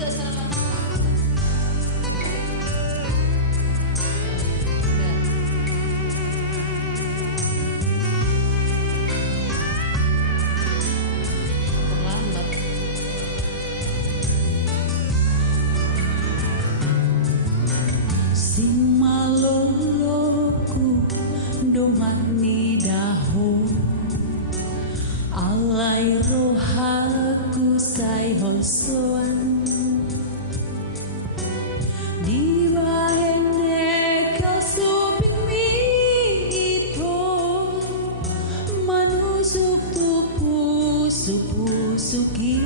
juga selamat. Simaloloku domani daho alai rohaku sai holsoan di bahene kau supik mi itu manusuk tupu supu suki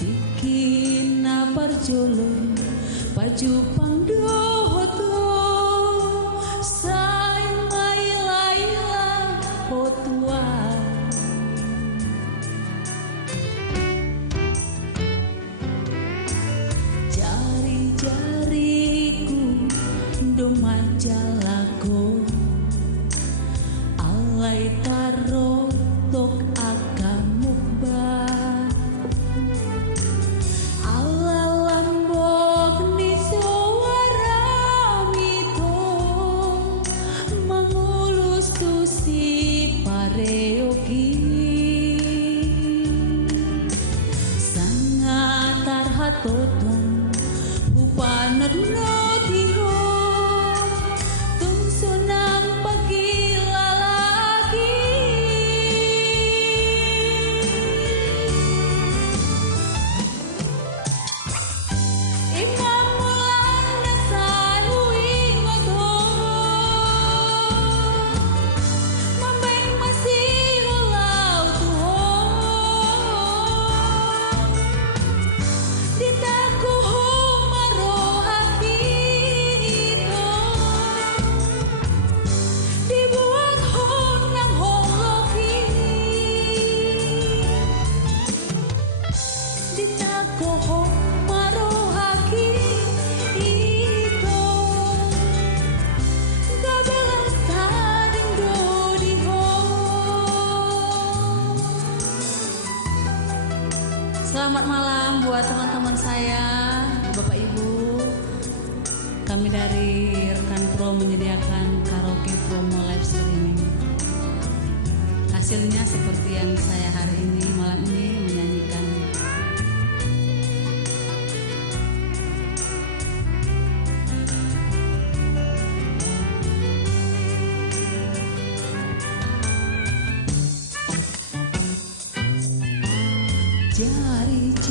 tikina parjolo baju pangdoto sai mai laila hotua jari-jariku domajalaku alai taro tok akamukba reoki sangat tarhatotong upanat notiho tung sunang pagilalaki imam mulan nasahui ngoto Selamat malam buat teman-teman saya, Bapak Ibu. Kami dari rekan Pro menyediakan karaoke promo live streaming. Hasilnya seperti yang saya hari ini malam ini menyanyikan.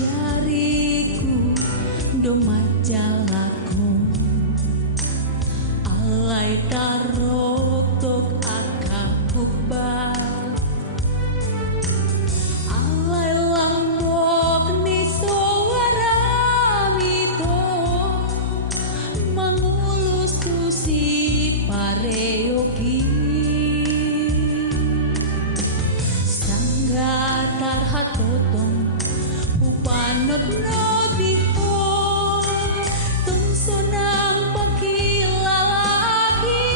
Jari-jariku domajalaku alai tarotok akakubal alai lambok ni suaramito mangulus tusi pareoki sangga tarhatotong upanot notiho tung sunang pagilalaki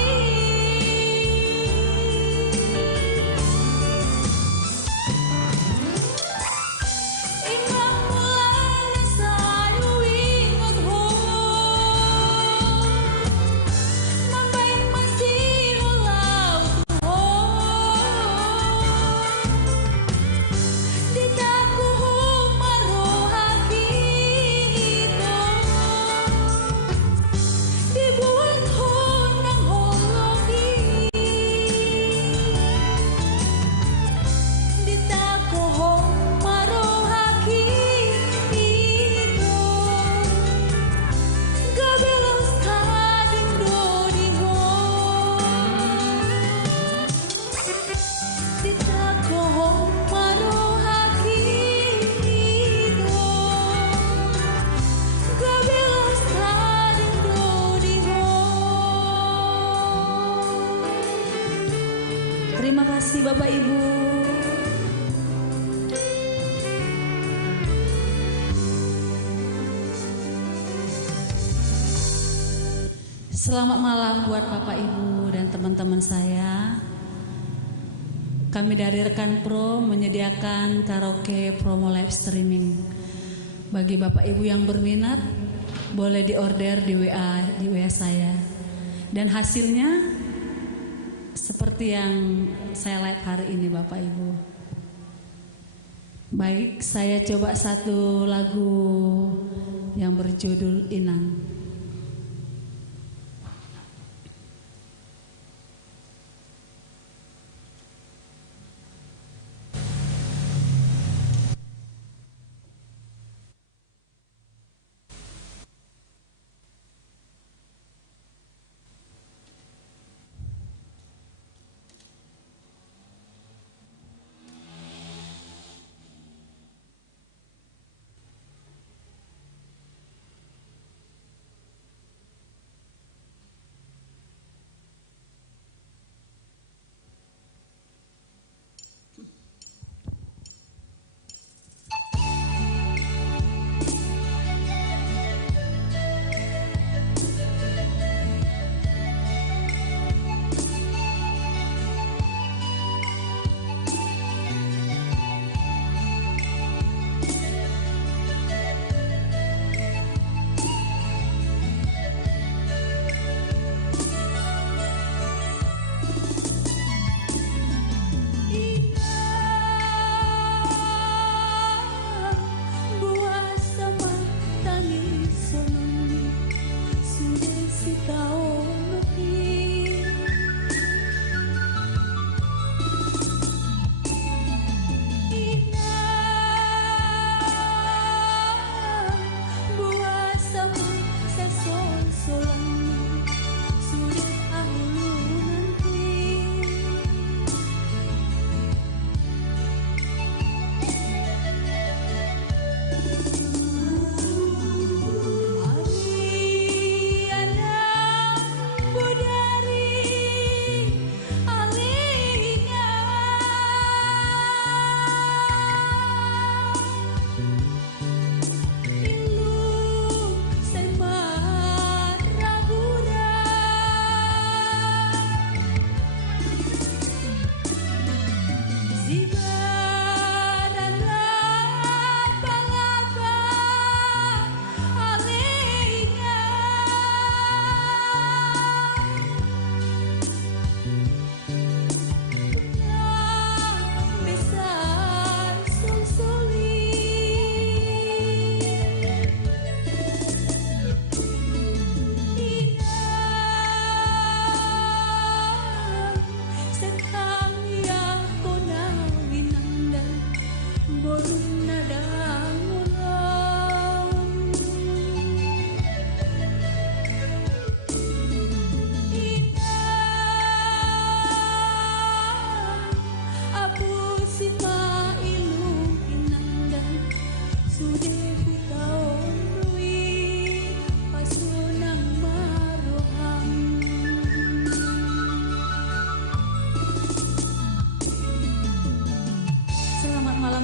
imam mulan nasayui ngodho mambain masih ulau tuho ditaku Terima kasih Bapak Ibu. Selamat malam buat Bapak Ibu dan teman-teman saya. Kami dari Rekan Pro menyediakan karaoke promo live streaming. Bagi Bapak Ibu yang berminat, boleh diorder di WA saya. Dan hasilnya seperti yang saya live hari ini Bapak Ibu. Baik, saya coba satu lagu yang berjudul Inang.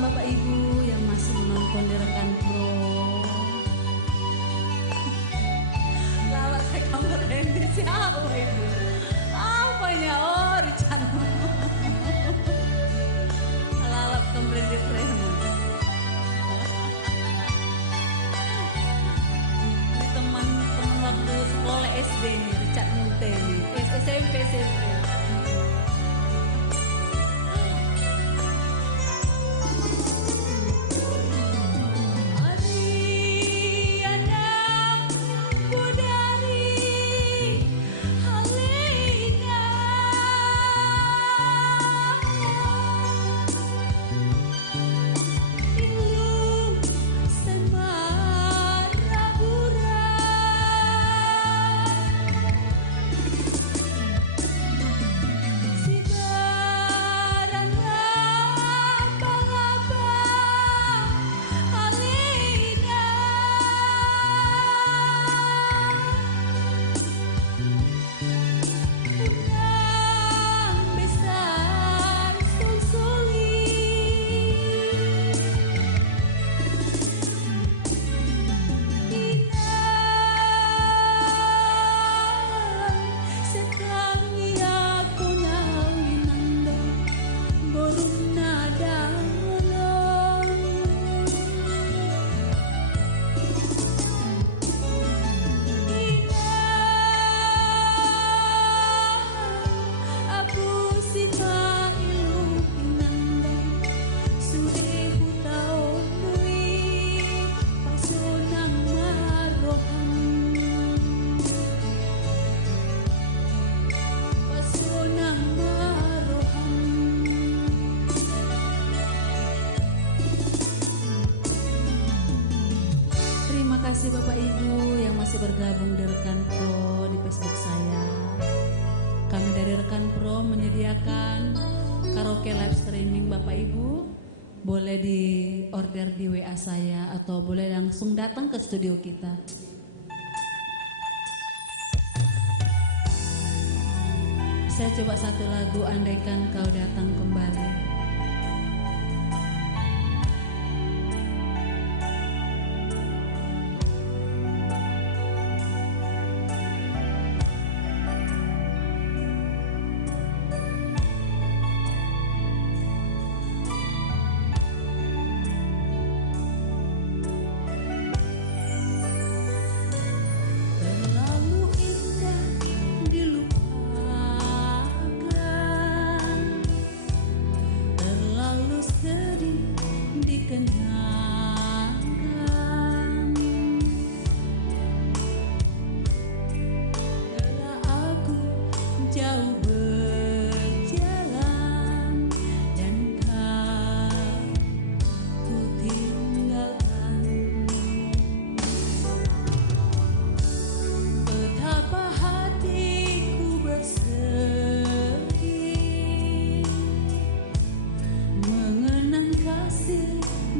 Bapak Ibu yang masih menonton di Rekan Pro. Lala saya kamar ini siapa Ibu? Apanya? Oh Richard. Lala kamar di Prema. Ini teman-teman waktu sekolah SD nih, Richard Munteni. SMP. kasih Bapak Ibu yang masih bergabung di Rekan Pro di Facebook saya. Kami dari Rekan Pro menyediakan karaoke live streaming Bapak Ibu. Boleh di order di WA saya atau boleh langsung datang ke studio kita. Saya coba satu lagu, andaikan kau datang kembali.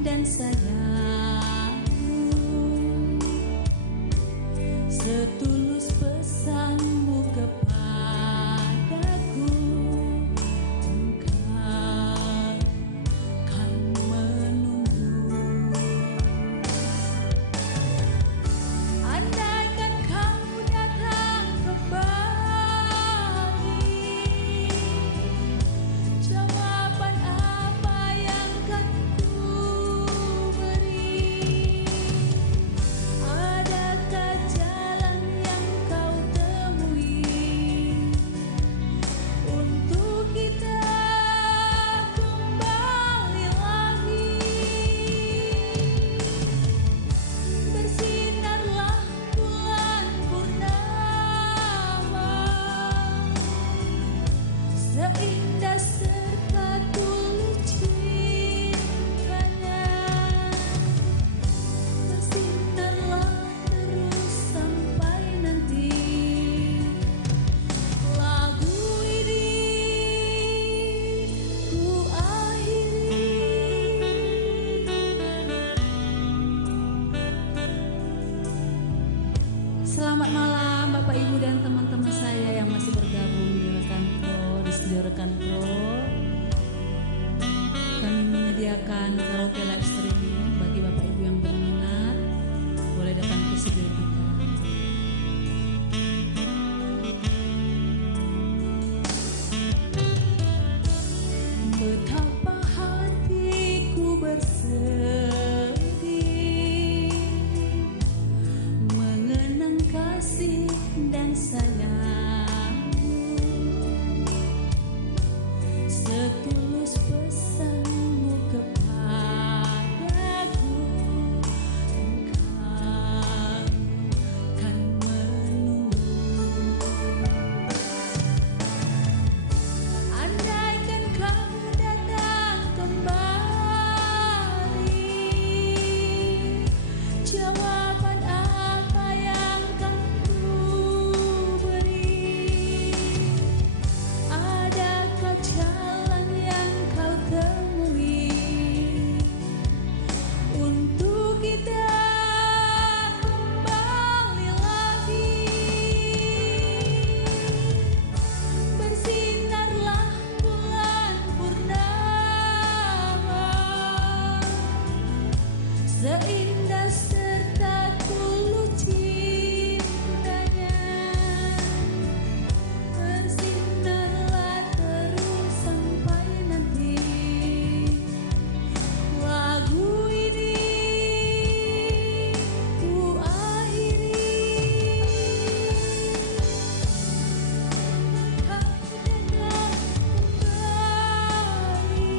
Dan sayangmu, setulus pesanmu kepadaku, engkau kan menunggu. Andaikan kau datang kembali, jawaban apa yang kan Selamat malam Bapak Ibu dan teman-teman saya yang masih bergabung di Rekan Pro, di studio Rekan Pro. Kami menyediakan karaoke live streaming bagi Bapak Ibu yang berminat. Boleh datang ke studio kita. Betapa hatiku bersedih kasih dan sayangmu, setulus pesanmu kepadaku, engkau kan menunggu. Andaikan kau datang kembali, jawaban apa yang jalan yang kau temui untuk kita kembali lagi. Bersinarlah bulan purnama, seindah serta tulus cintanya. Bersinarlah terus sampai nanti. Lagu ini ku akhiri. Kau datang kembali,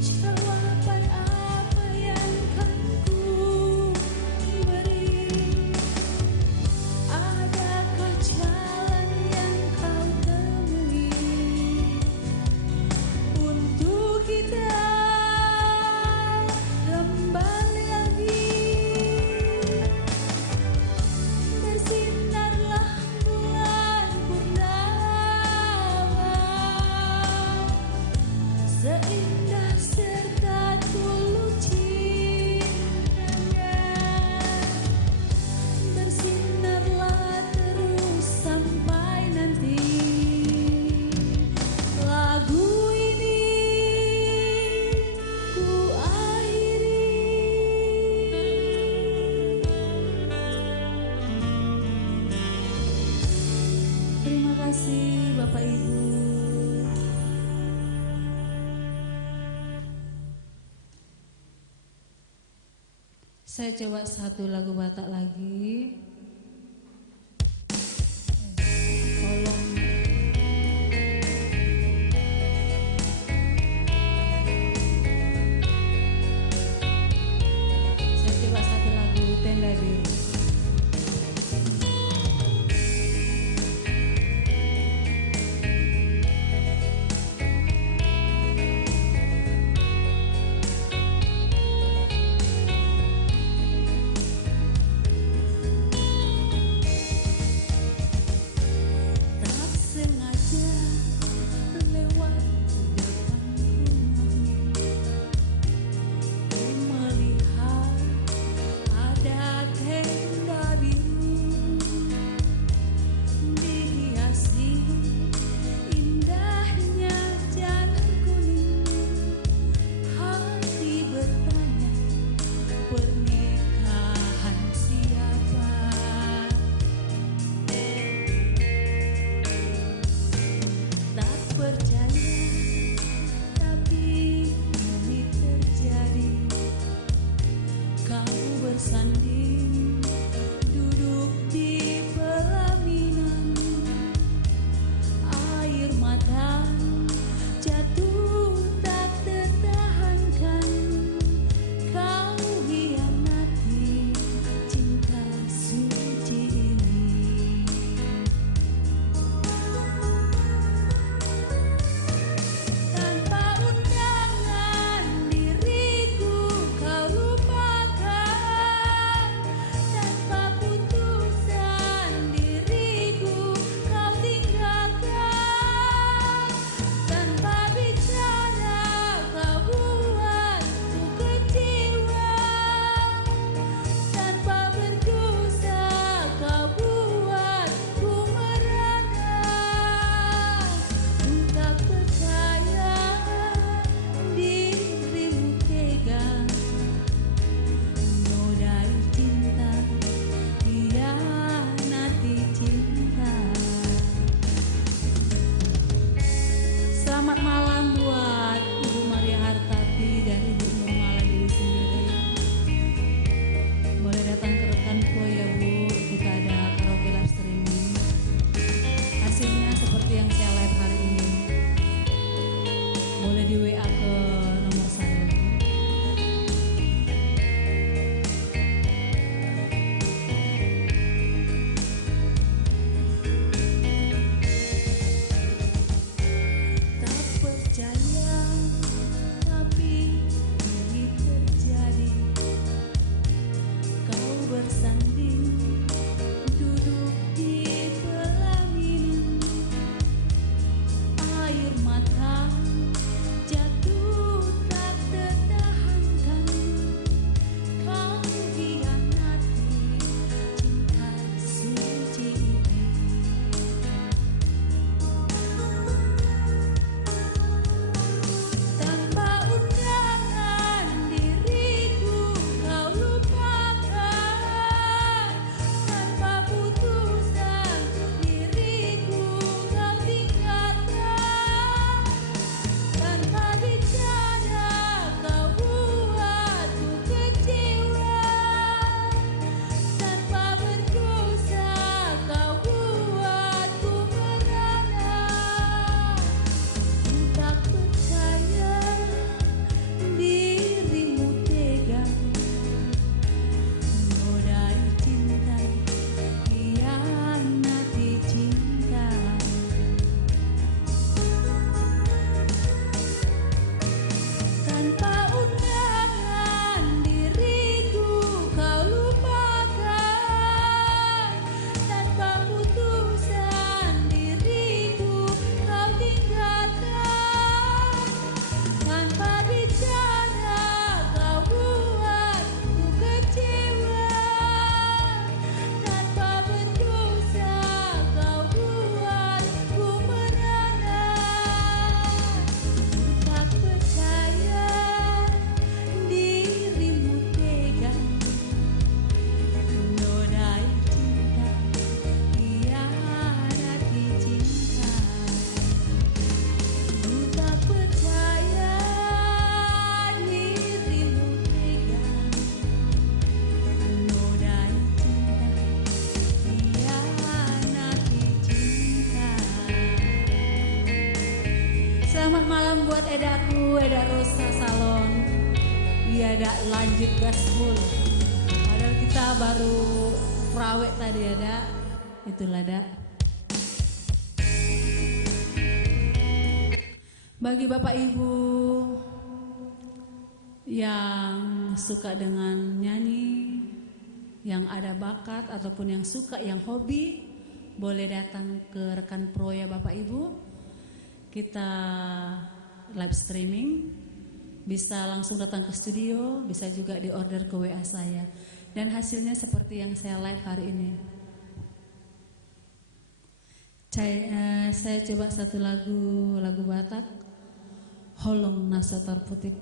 jawaban apa kasih Bapak Ibu. Saya coba satu lagu Batak lagi. Tolong. Saya coba satu lagu Tenda Biru. Selamat malam buat Edaku, Eda Rosa Salon. Iya, Eda lanjut gaspol. Padahal kita baru prawek tadi, Eda. Itulah, Eda. Bagi Bapak Ibu yang suka dengan nyanyi, yang ada bakat ataupun yang suka, yang hobi, boleh datang ke rekan pro ya Bapak Ibu. Kita live streaming, bisa langsung datang ke studio, bisa juga di order ke WA saya. Dan hasilnya seperti yang saya live hari ini. Saya coba satu lagu Batak, Holong Nasotor Putik.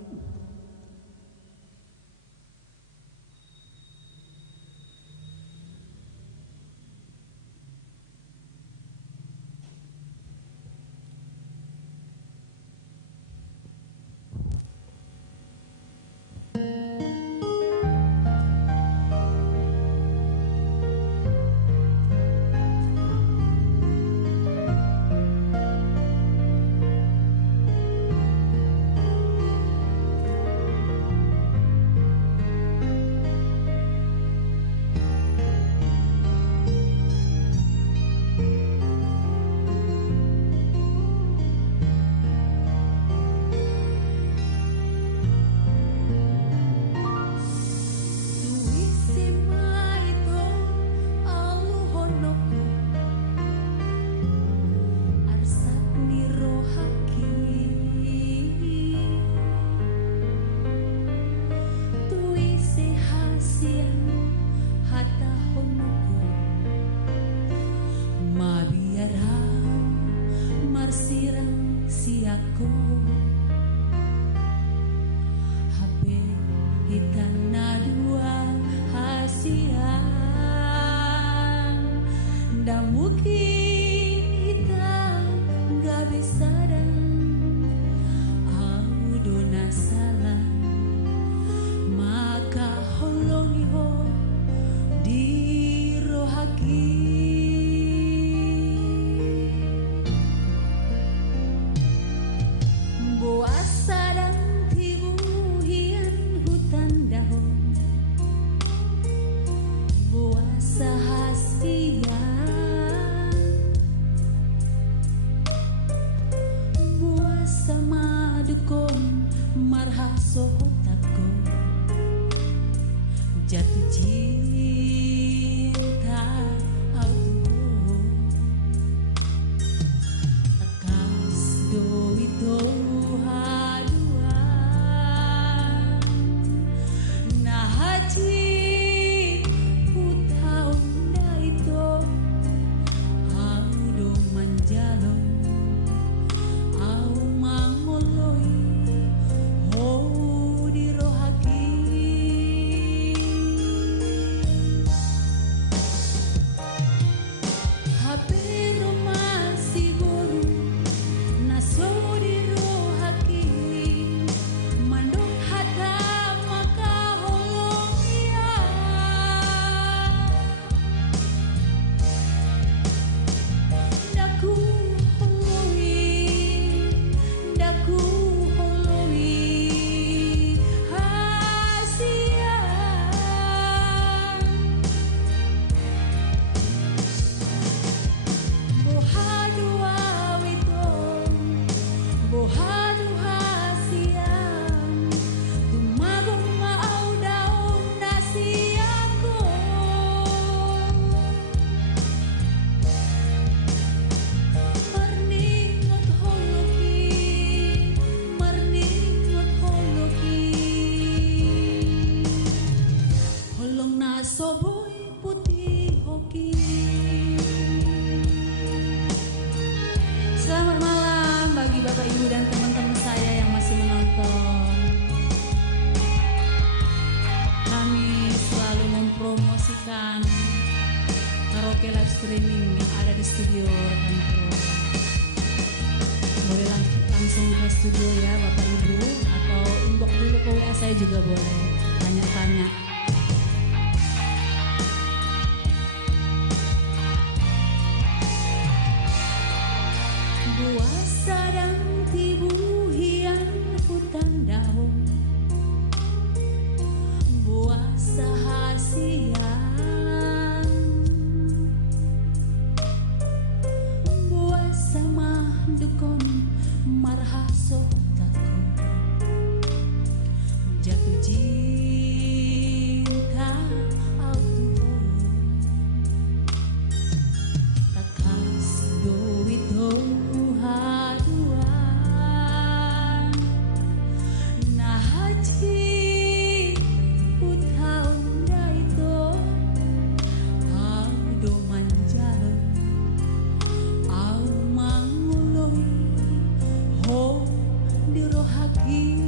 Jatuh cinta aku akas do itu haduan nah hati utau nda itu au do manjalong au mangoloi ho di rohaki Selamat malam bagi Bapak Ibu dan teman-teman saya yang masih menonton. Kami selalu mempromosikan karaoke live streaming yang ada di studio Rekan Pro. Boleh langsung ke studio ya Bapak Ibu, atau inbox dulu ke WA saya juga boleh, tanya-tanya. Buasa dan tibu jatuh cinta auto takas duit haduan nah haji utaun daito audo manjalo au manguloi ho dirohaki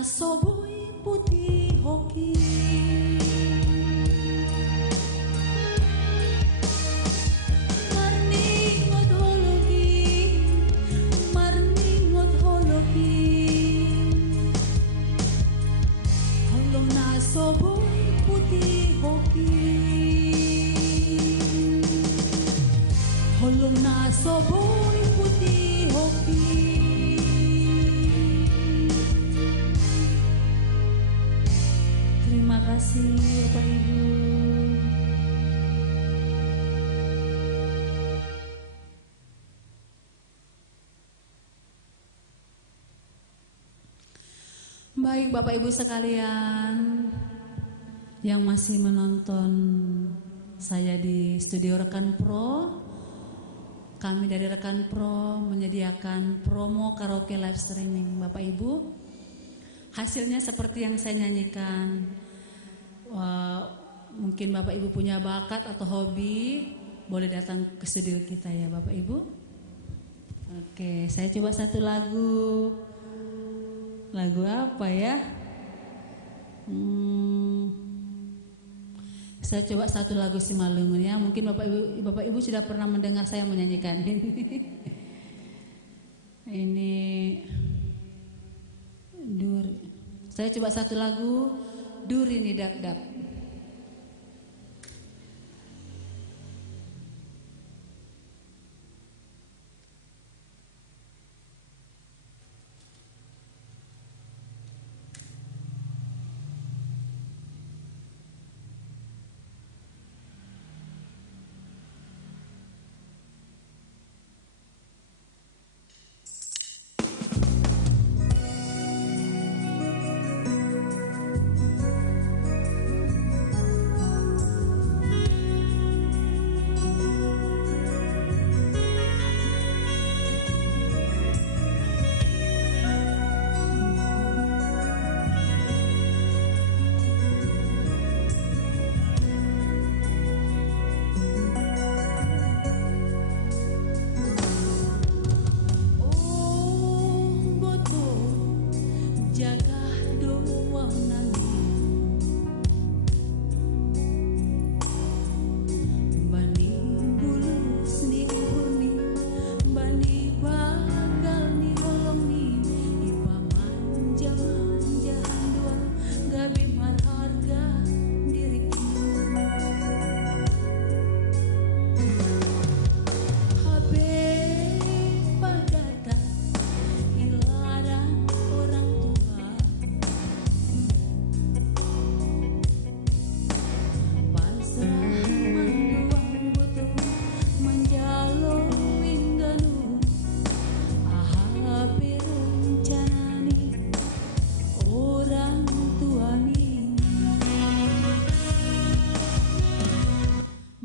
soboy putih hoki marningot hologi holong na soboy putih hoki holong na soboy putih hoki. Terima kasih Bapak Ibu. Baik Bapak Ibu sekalian yang masih menonton saya di studio Rekan Pro, kami dari Rekan Pro menyediakan promo karaoke live streaming Bapak Ibu. Hasilnya seperti yang saya nyanyikan. Mungkin Bapak Ibu punya bakat atau hobi, boleh datang ke studio kita ya Bapak Ibu. Oke, saya coba satu lagu. Lagu apa ya? Saya coba satu lagu Simalungun ya. Mungkin Bapak Ibu sudah pernah mendengar saya menyanyikan ini. Saya coba satu lagu Duri Ni Dap Dap.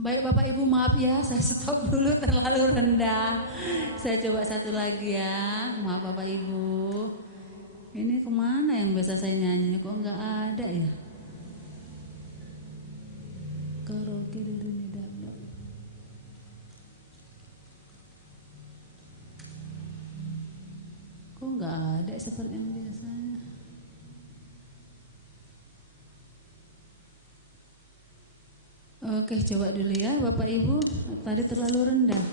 Baik Bapak Ibu, maaf ya, saya stop dulu terlalu rendah. Saya coba satu lagi ya, maaf Bapak Ibu. Ini kemana yang biasa saya nyanyi? Kok nggak ada ya? Karaoke dari Nidabda. Kok nggak ada seperti yang biasanya? Oke, coba dulu ya Bapak Ibu. Tadi terlalu rendah.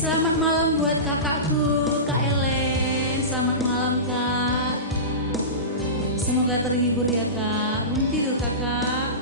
Selamat malam buat kakakku, Kak Ellen. Selamat malam, Kak. Semoga terhibur ya, Kak. Belum tidur, Kakak.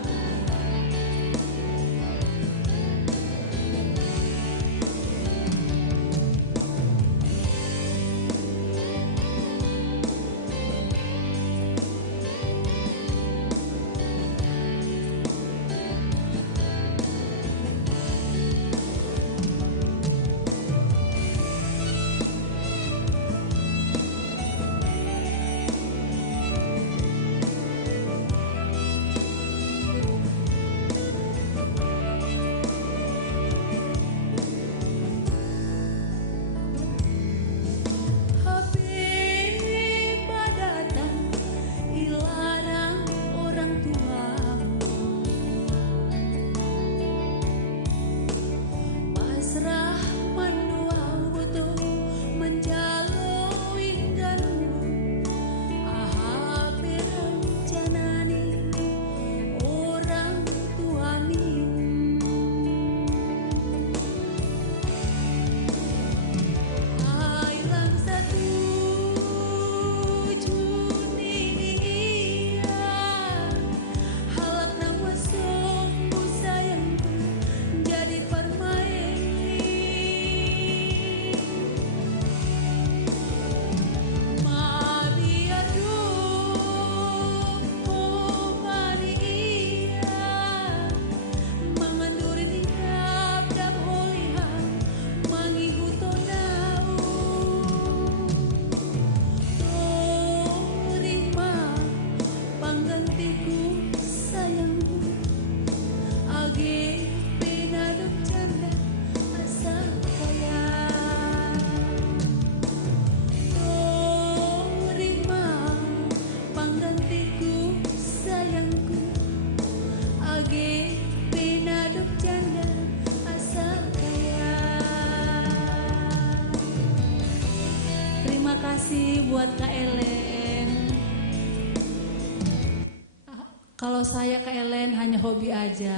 Kalau saya ke Ellen hanya hobi aja,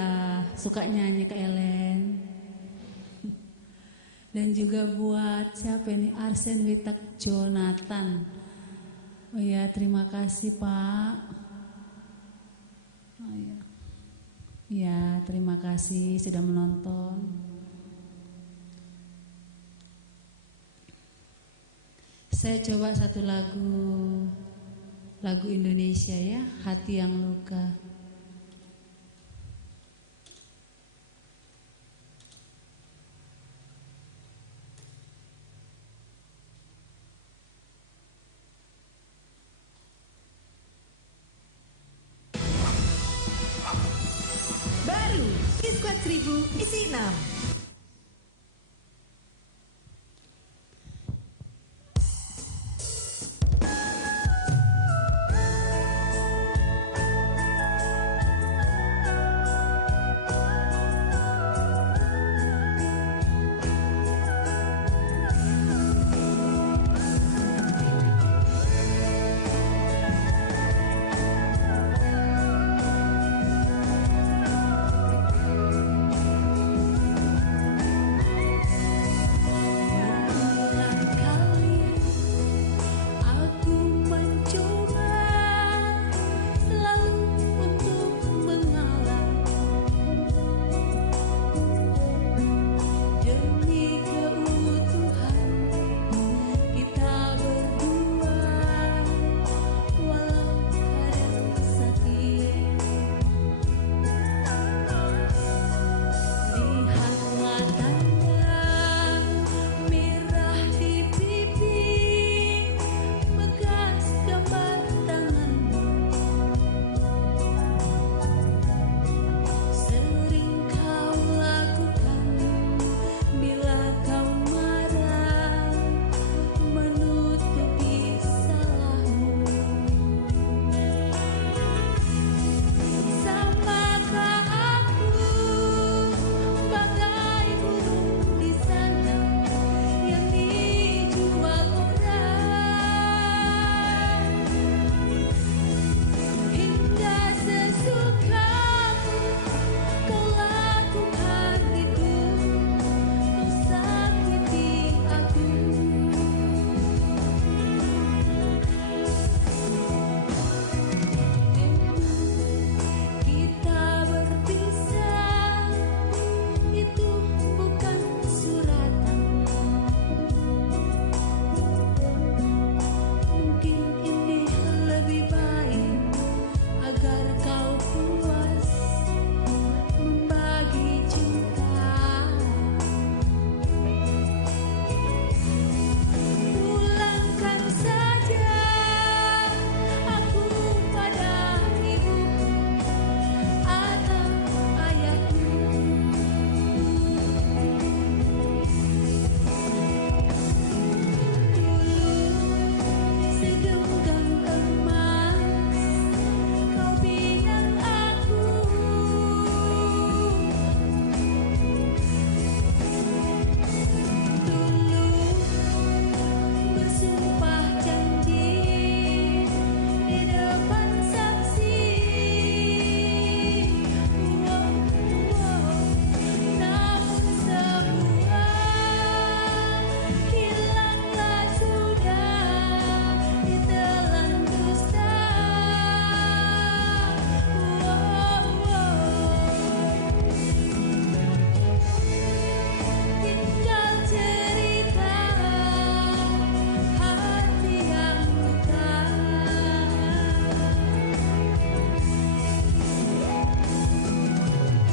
suka nyanyi ke Ellen. Dan juga buat siapa ini, Arsen Witak Jonathan. Oh ya, terima kasih Pak. Oh ya. Ya, terima kasih sudah menonton. Saya coba satu lagu Indonesia ya, Hati yang Luka. Baru Squad 1000 isi 6.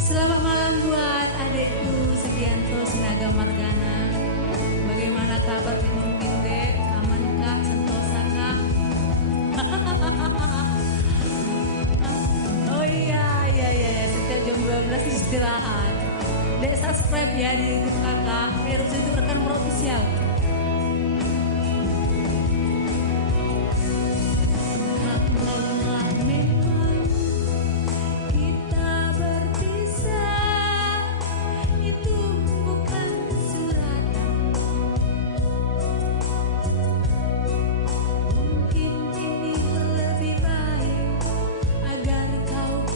Selamat malam buat adikku Sugianto Sinaga Margana. Bagaimana kabar di Nungkinde? Amankah? Sentosakah? Oh iya, setiap jam 12 istirahat. Dek subscribe ya di YouTube kakak, Heroes itu rekan pro official. Mungkin ini lebih baik agar kau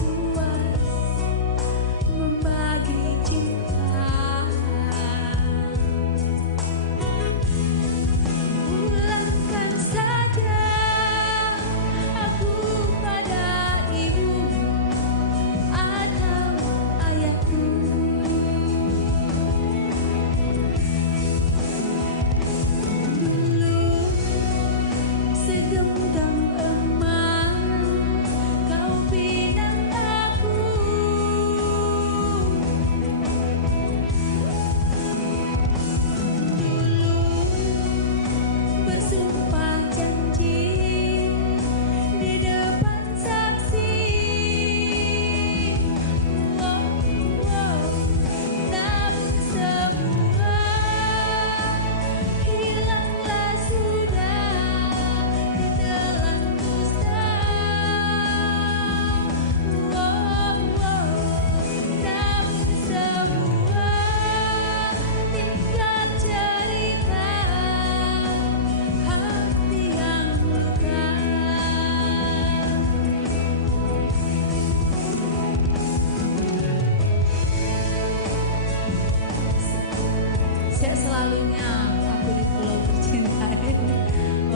selalunya aku di pulau tercintai.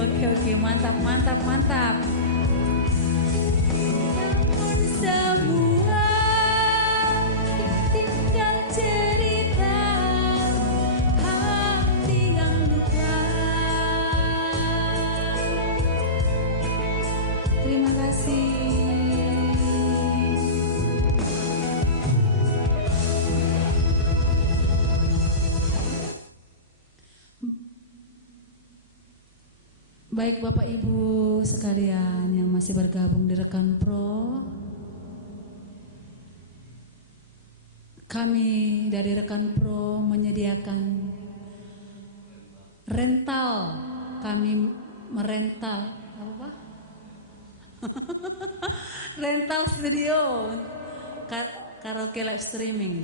Oke, mantap, mantap, mantap. Namun semua tinggal cerita hati yang luka. Terima kasih. Baik Bapak Ibu sekalian yang masih bergabung di Rekan Pro, kami dari Rekan Pro menyediakan rental, kami merental apa? Rental studio karaoke live streaming.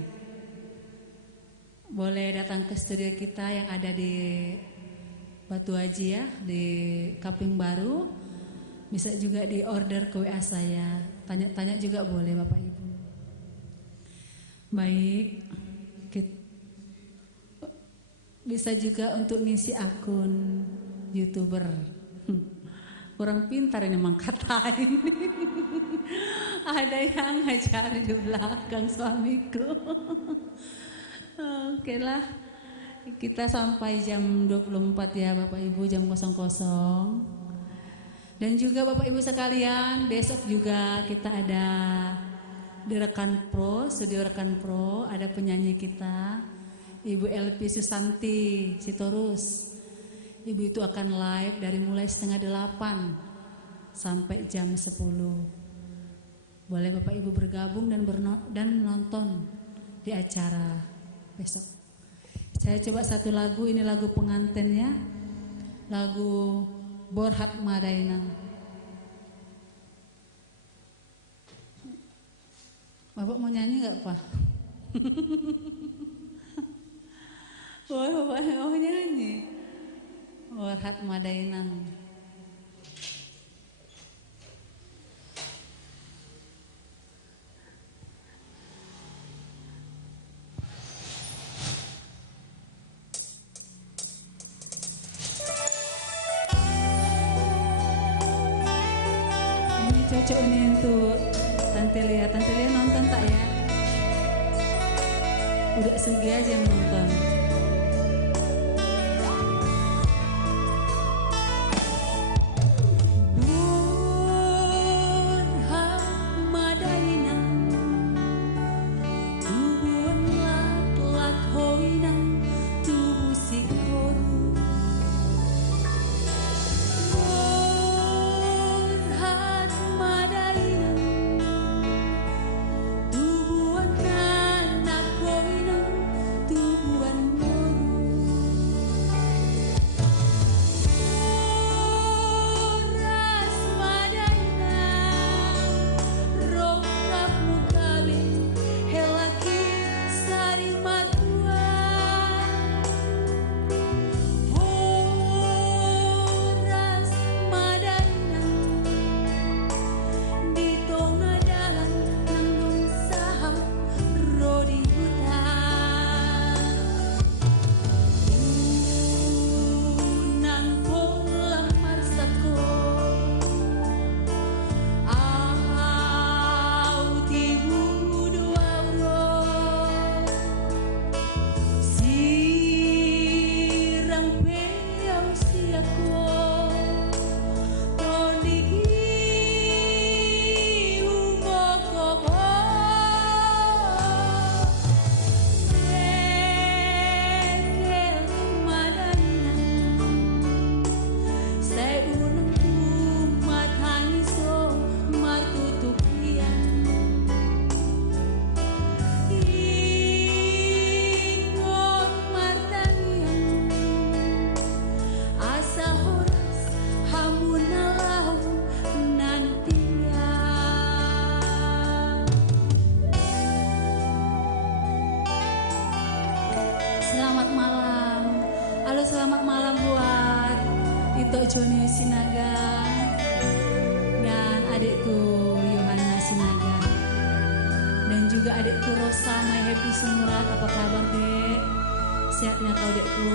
Boleh datang ke studio kita yang ada di Batu Haji ya, di Kaping Baru. Bisa juga di order ke WA saya. Tanya-tanya juga boleh Bapak Ibu. Baik, bisa juga untuk ngisi akun YouTuber. Kurang pintar ini mengkatain. Ada yang ngajar di belakang suamiku. Oke lah. Kita sampai jam 24 ya Bapak Ibu, jam 00. Dan juga Bapak Ibu sekalian, besok juga kita ada di Rekan Pro, studio Rekan Pro, ada penyanyi kita, Ibu LP Susanti Sitorus. Ibu itu akan live dari mulai 7:30 sampai jam 10. Boleh Bapak Ibu bergabung dan nonton di acara besok. Saya coba satu lagu, ini lagu pengantinnya, lagu Borhat Madainang. Bapak mau nyanyi gak Pak? Bapak mau nyanyi Borhat Madainang. Cocok ini untuk Tante Lia nonton tak ya? Udah Sugi aja yang nonton. Selamat malam buat Ito Joni Sinaga dan adikku Yohana Sinaga dan juga adikku Rosa My Happy Sumurat. Apa kabar Dek? sehat-sehatnya kau dekku.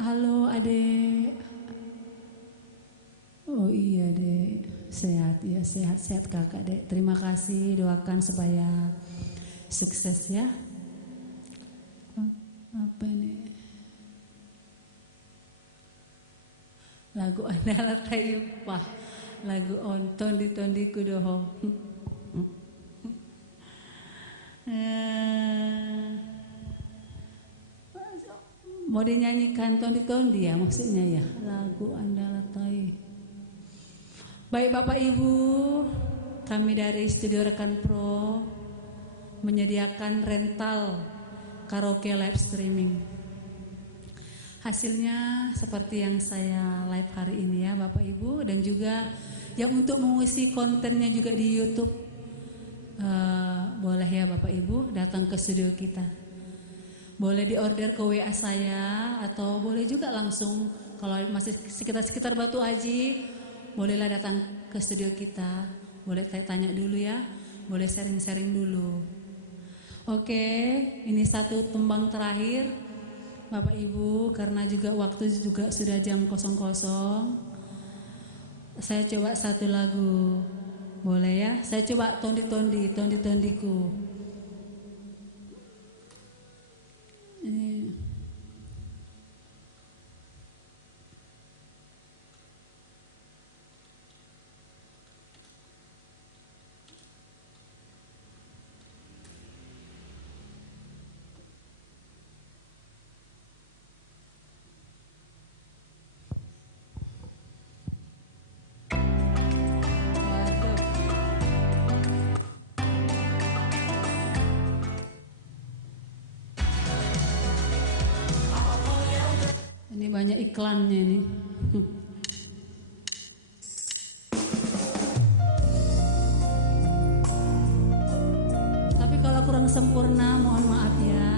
Halo adek. Oh iya dek, sehat ya, sehat kakak dek. Terima kasih, doakan supaya sukses ya. Apa ini? Lagu andalan Taipah, lagu onton ditondiku doho. Mau dinyanyikan tondi-tondi ya maksudnya ya, lagu andalan tai. Baik Bapak Ibu, kami dari Studio Rekan Pro menyediakan rental karaoke live streaming. Hasilnya seperti yang saya live hari ini ya Bapak Ibu, dan juga yang untuk mengisi kontennya juga di YouTube, boleh ya Bapak Ibu datang ke studio kita. Boleh diorder ke WA saya atau boleh juga langsung kalau masih sekitar Batu Aji, bolehlah datang ke studio kita. Boleh tanya dulu ya, boleh sharing-sharing dulu. Oke, ini satu tembang terakhir Bapak Ibu, karena juga waktu juga sudah jam 00. Saya coba satu lagu, boleh ya? Saya coba tondi-tondiku. Ini. Ini banyak iklannya nih. Tapi kalau kurang sempurna mohon maaf ya.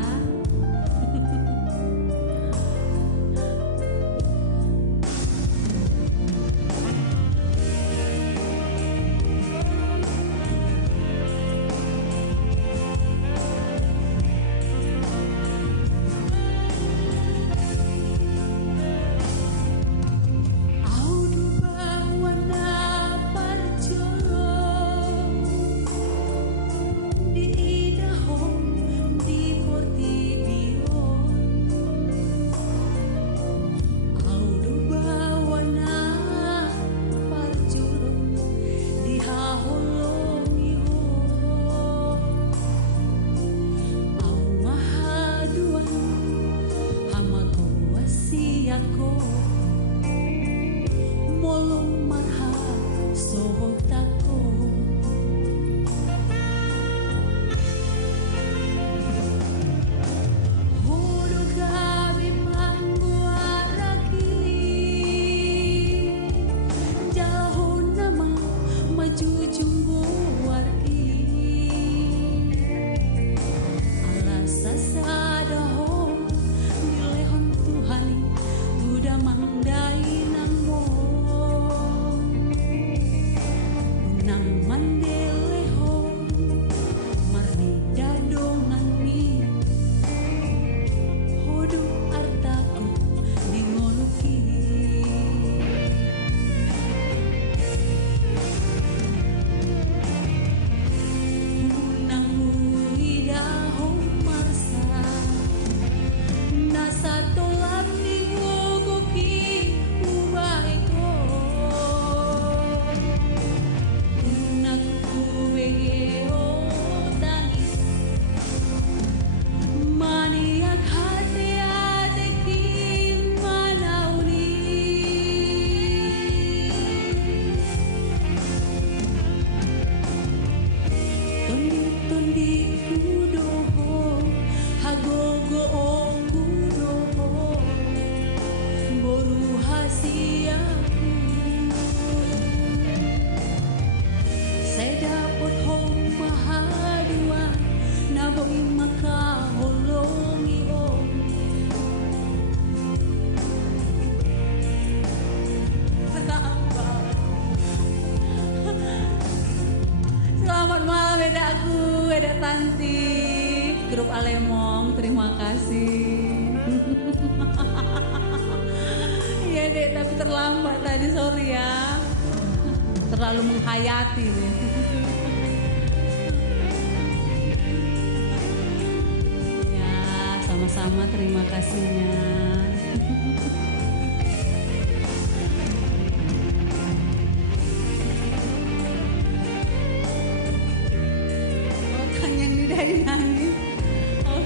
yako molong marha sohotako hodo gabi mangguaraki jauh nama maju jumbo wargi alasa sadaho nilehon Tuhan udah mandai nangmo unang mandeleho marni dadongan mi hodo artaku dingoluki unang huidaho marsa nasa tolap ningogoki ubaiko unaku wegeo tangis maniak hati adeki manauni tondi kudoho hagogo kudoho boru hasiaku saya dapat hong mahadua naboy makaholongi om selamat malam edaku edak Tanti grup Alemong terima kasih. Iya dek tapi terlambat tadi sorry ya terlalu menghayati deh. Ya sama-sama terima kasihnya. Orang yang didai nangis. Oh.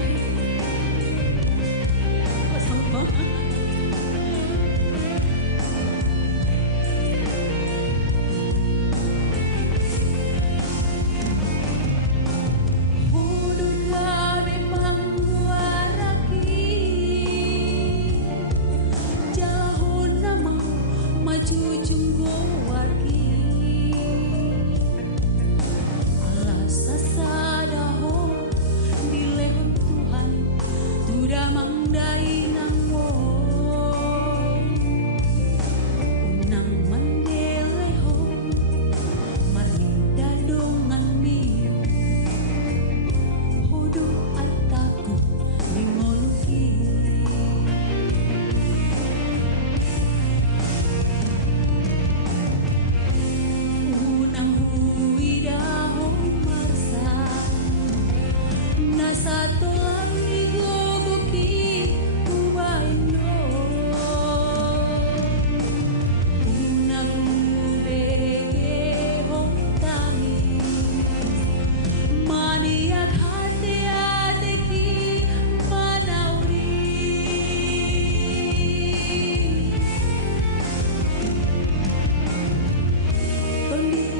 Kok sama? Hodo gabe mangguaraki jauh nama maju junggo wargi alasa sadaho dilehon Tuhan tuda mandai nangwo unang mandeleho marni dadongan mi hodo artaku dingoluki unang huidaho marsa nasa tolak nigogoki ubaino unang begeho tangis maniak hati adeki manauri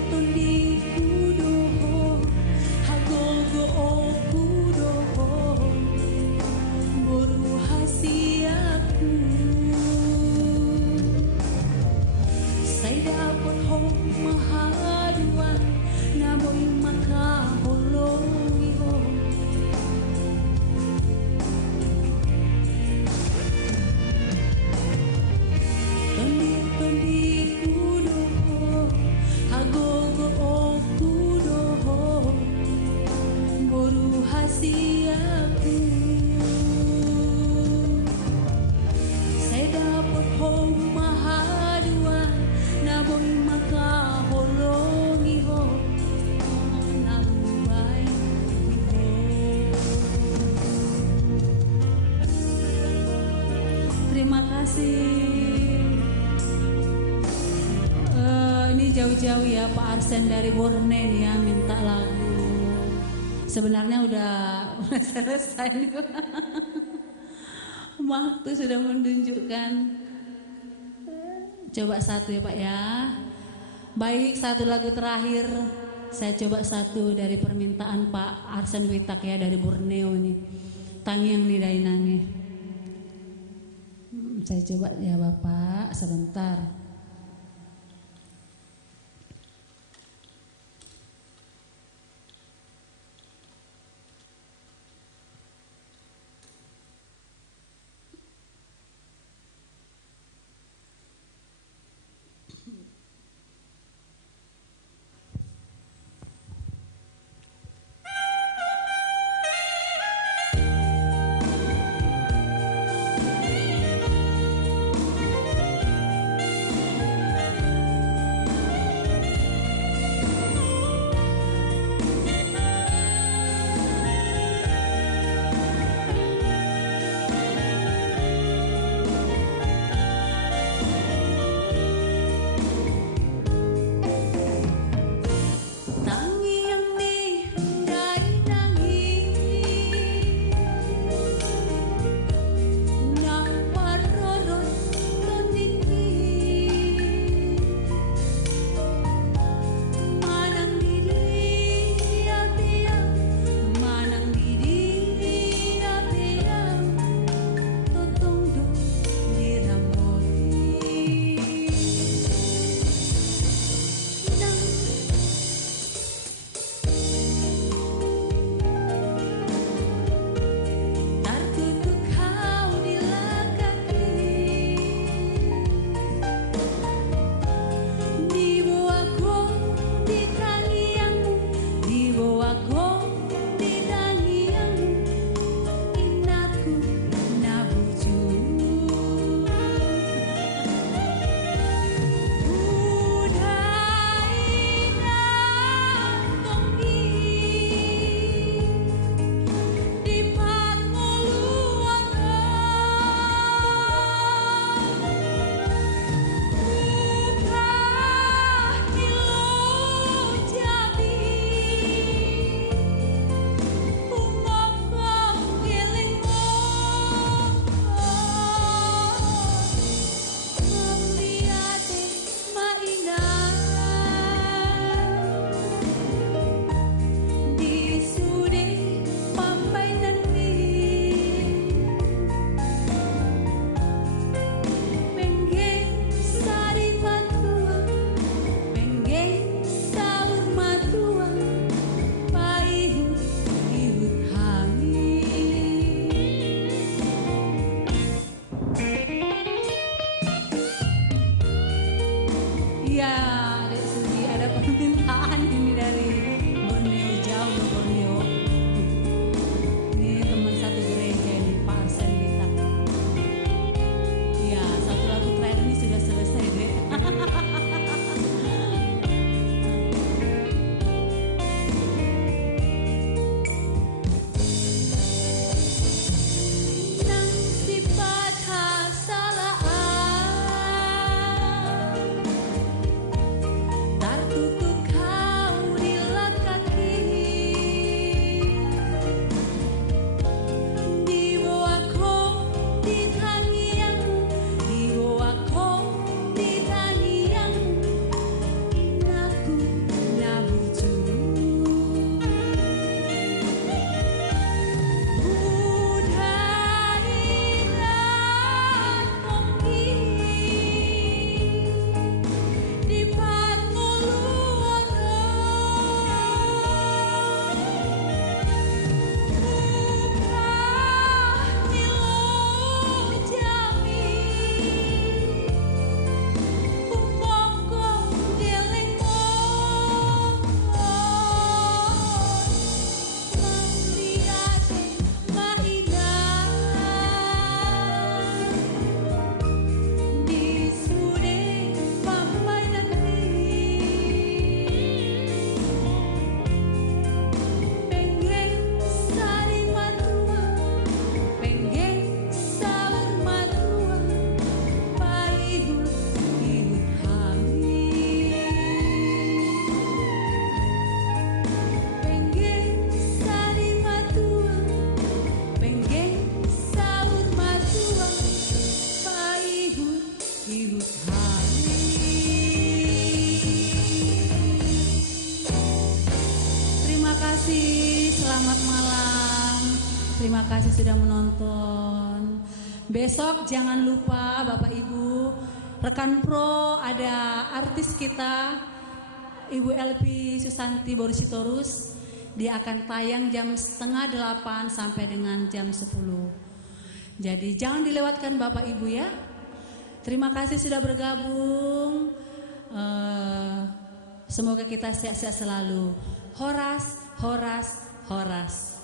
tondi kudoho hagogo kudoho boru hasiaku saya dapat hong mahaduan naboy makaholongi ho tondi kudoho hagogo kudoho boru hasiaku saya dapat hong mahaduan naboy makaholongi ho nabubay ho. Terima kasih. Ini jauh-jauh ya Pak Arsen dari Borneo ya minta lagu. Sebenarnya udah selesai. Waktu sudah menunjukkan. Coba satu ya Pak ya. Baik, satu lagu terakhir. Saya coba satu dari permintaan Pak Arsen Witak ya, dari Borneo nih. Tangi yang Nidainangi. Saya coba ya Bapak, sebentar. selamat malam. Terima kasih sudah menonton. Besok jangan lupa Bapak Ibu, rekan pro ada artis kita Ibu Elvi Susanti Borsitorus. Dia akan tayang jam 7:30 sampai dengan jam 10. Jadi jangan dilewatkan Bapak Ibu ya. Terima kasih sudah bergabung. Semoga kita sehat-sehat selalu. Horas, horas, horas.